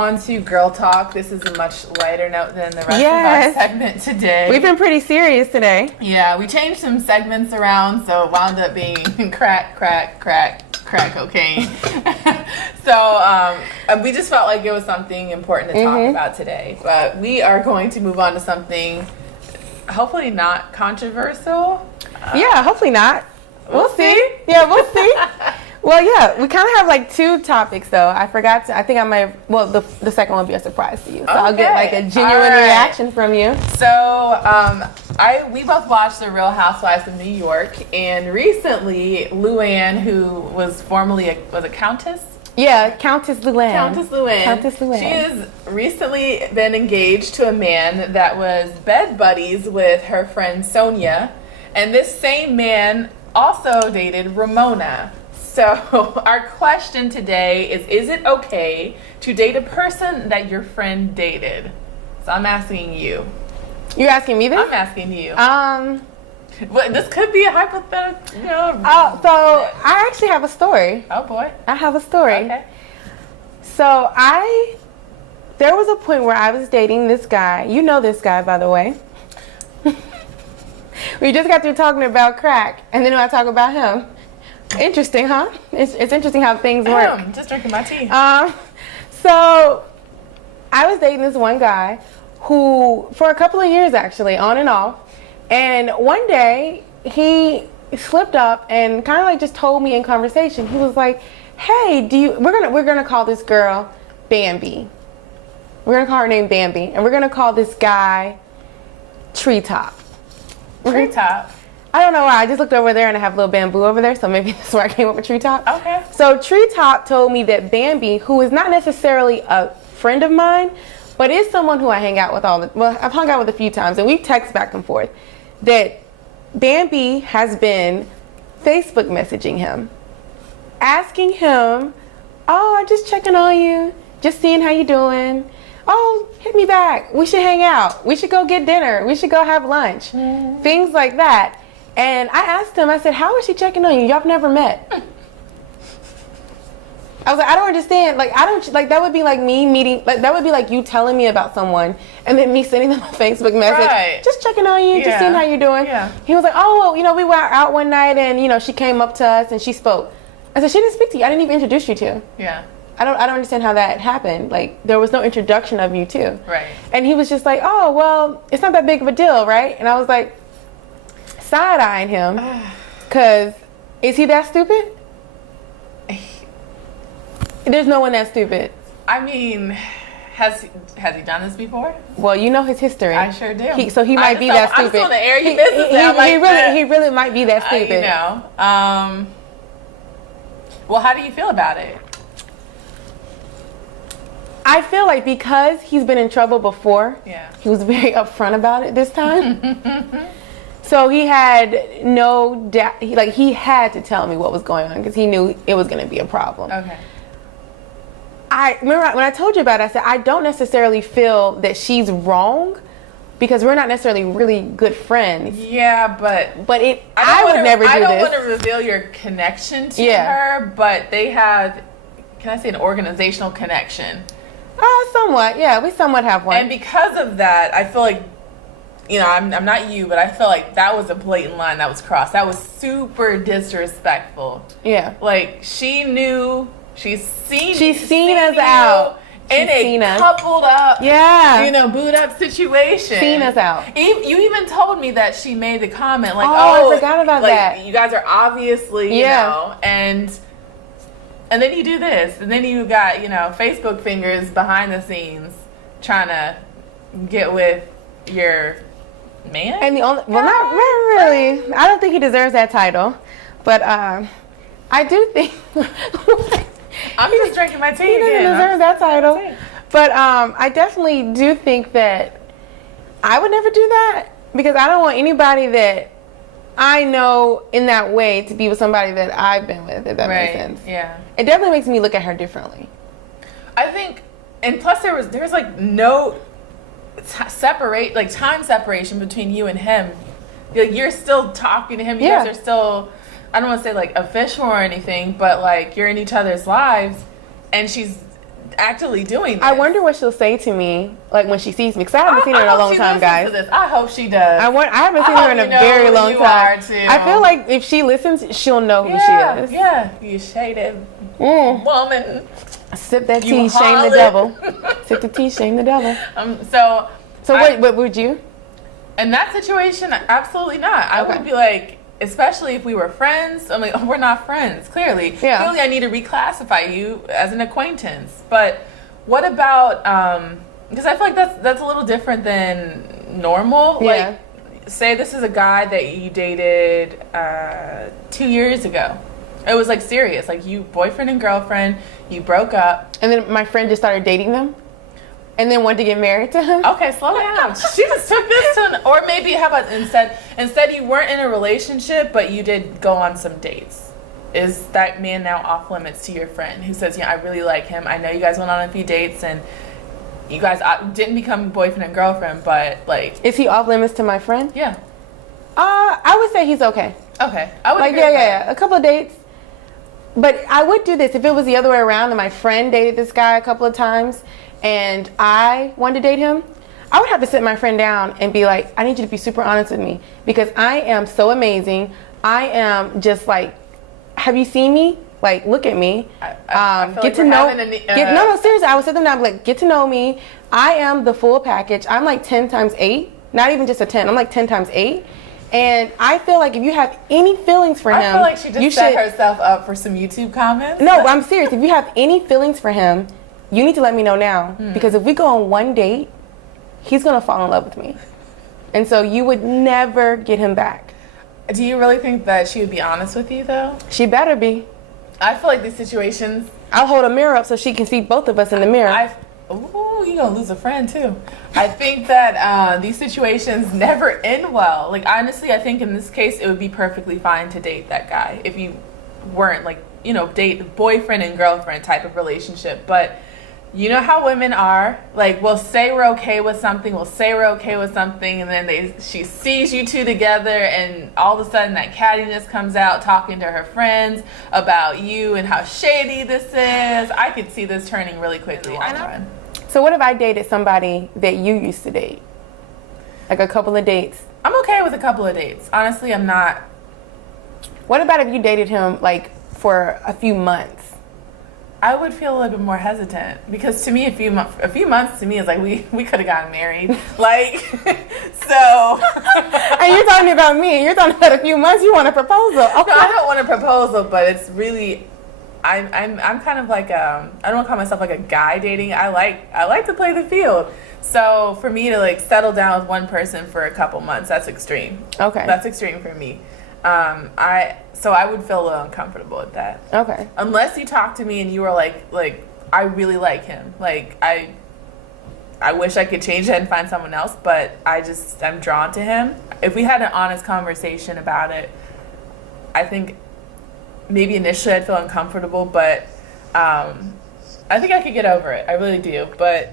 on to Girl Talk. This is a much lighter note than the rest of our segment today. We've been pretty serious today. Yeah, we changed some segments around, so it wound up being crack cocaine. So we just felt like it was something important to talk about today. But we are going to move on to something hopefully not controversial. Yeah, hopefully not. We'll see. Yeah, we'll see. Well, yeah, we kind of have like two topics though. I think I might, well, the second one will be a surprise to you. So I'll get like a genuine reaction from you. So we both watched The Real Housewives of New York, and recently Luann, who was formerly was a countess? Yeah, Countess Luann. Countess Luann. She has recently been engaged to a man that was bed buddies with her friend Sonia, and this same man also dated Ramona. So our question today is it okay to date a person that your friend dated? So I'm asking you. You're asking me this? I'm asking you. Well, this could be a hypothetical. So I actually have a story. Oh boy. I have a story. Okay. So there was a point where I was dating this guy. You know this guy, by the way. We just got through talking about crack, and then I talk about him. Interesting, huh? It's interesting how things work. Just drinking my tea. So I was dating this one guy who, for a couple of years actually, on and off, and one day he slipped up and kind of like just told me in conversation. He was like, "Hey, we're gonna call this girl Bambi. We're gonna call her name Bambi, and we're gonna call this guy Treetop." Treetop. I don't know why. I just looked over there and I have a little bamboo over there, so maybe that's where I came up with Treetop. Okay. So Treetop told me that Bambi, who is not necessarily a friend of mine, but is someone who I hang out with I've hung out with a few times, and we've texted back and forth, that Bambi has been Facebook messaging him, asking him, "Oh, I'm just checking on you, just seeing how you doing. Oh, hit me back. We should hang out. We should go get dinner. We should go have lunch." Things like that. And I asked him, I said, "How is she checking on you? Y'all have never met." I was like, I don't understand. That would be like me meeting, that would be like you telling me about someone and then me sending them a Facebook message. Right. Just checking on you, just seeing how you're doing. Yeah. He was like, "Oh, well, we were out one night and, she came up to us and she spoke." I said, "She didn't speak to you. I didn't even introduce you to." Yeah. I don't understand how that happened. Like, there was no introduction of you two. Right. And he was just like, "Oh, well, it's not that big of a deal, right?" And I was like, side-eyeing him, because is he that stupid? There's no one that stupid. I mean, has he done this before? Well, you know his history. I sure do. He might be that stupid. I'm still in the air you business now. He really might be that stupid. Well, how do you feel about it? I feel like because he's been in trouble before, he was very upfront about it this time. So he had no doubt. He had to tell me what was going on because he knew it was going to be a problem. Okay. I remember when I told you about it, I said I don't necessarily feel that she's wrong because we're not necessarily really good friends. Yeah, but I would never do this. I don't want to reveal your connection to her, but they have, can I say, an organizational connection? Somewhat. Yeah, we somewhat have one. And because of that, I feel like, I'm not you, but I feel like that was a blatant line that was crossed. That was super disrespectful. Yeah. Like, she knew, she's seen us out. In a coupled up, booed up situation. Seen us out. You even told me that she made the comment, like, I forgot about that. You guys are obviously, you know, and then you do this, and then you got, Facebook fingers behind the scenes trying to get with your man. And not really. I don't think he deserves that title, but I do think. I'm just drinking my tea. He doesn't deserve that title, but I definitely do think that I would never do that because I don't want anybody that I know in that way to be with somebody that I've been with, if that makes sense. Yeah. It definitely makes me look at her differently. I think, and plus there was like no time separation between you and him. Like, you're still talking to him. You guys are still, I don't want to say like official or anything, but like you're in each other's lives, and she's actually doing this. I wonder what she'll say to me, like when she sees me, because I haven't seen her in a long time, guys. I hope she does. I haven't seen her in a very long time. I feel like if she listens, she'll know who she is. Yeah, you shaded woman. Sip that tea, shame the devil. Sip the tea, shame the devil. So what would you? In that situation, absolutely not. I would be like, especially if we were friends. I'm like, oh, we're not friends, clearly. Yeah. Clearly, I need to reclassify you as an acquaintance. But what about, because I feel like that's a little different than normal. Yeah. Like, say this is a guy that you dated 2 years ago. It was like serious, like you boyfriend and girlfriend, you broke up. And then my friend just started dating them? And then wanted to get married to him? Okay, slow down. She just took this to, or maybe how about instead you weren't in a relationship, but you did go on some dates. Is that man now off limits to your friend who says, yeah, I really like him. I know you guys went on a few dates and you guys didn't become boyfriend and girlfriend, but like. Is he off limits to my friend? Yeah. I would say he's okay. Okay. I would like, yeah. A couple of dates. But I would do this if it was the other way around and my friend dated this guy a couple of times and I wanted to date him. I would have to sit my friend down and be like, I need you to be super honest with me because I am so amazing. I am just like, have you seen me? Like, look at me. Get to know. No, seriously. I would sit them down and be like, get to know me. I am the full package. I'm like 10 times 8. Not even just a 10. I'm like 10 times 8. And I feel like if you have any feelings for him, I feel like she just set herself up for some YouTube comments. No, I'm serious. If you have any feelings for him, you need to let me know now. Because if we go on one date, he's going to fall in love with me. And so you would never get him back. Do you really think that she would be honest with you, though? She better be. I feel like these situations... I'll hold a mirror up so she can see both of us in the mirror. Ooh, you're going to lose a friend, too. I think that these situations never end well. Like, honestly, I think in this case, it would be perfectly fine to date that guy if you weren't, like, you know, date boyfriend and girlfriend type of relationship. But you know how women are. Like, we'll say we're okay with something, and then she sees you two together, and all of a sudden that cattiness comes out, talking to her friends about you and how shady this is. I could see this turning really quickly. So what if I dated somebody that you used to date? Like a couple of dates? I'm okay with a couple of dates. Honestly, I'm not. What about if you dated him like for a few months? I would feel a little bit more hesitant because to me, a few months to me is like we could have gotten married. Like, so. And you're talking about me. You're talking about a few months. You want a proposal? Okay. No, I don't want a proposal, but it's really. I'm kind of like I don't want to call myself like a guy dating. I like to play the field. So for me to like settle down with one person for a couple months, that's extreme. Okay. That's extreme for me. So I would feel a little uncomfortable with that. Okay. Unless you talk to me and you were like I really like him. Like I wish I could change it and find someone else, but I'm drawn to him. If we had an honest conversation about it, I think maybe initially I'd feel uncomfortable, but I think I could get over it. I really do. But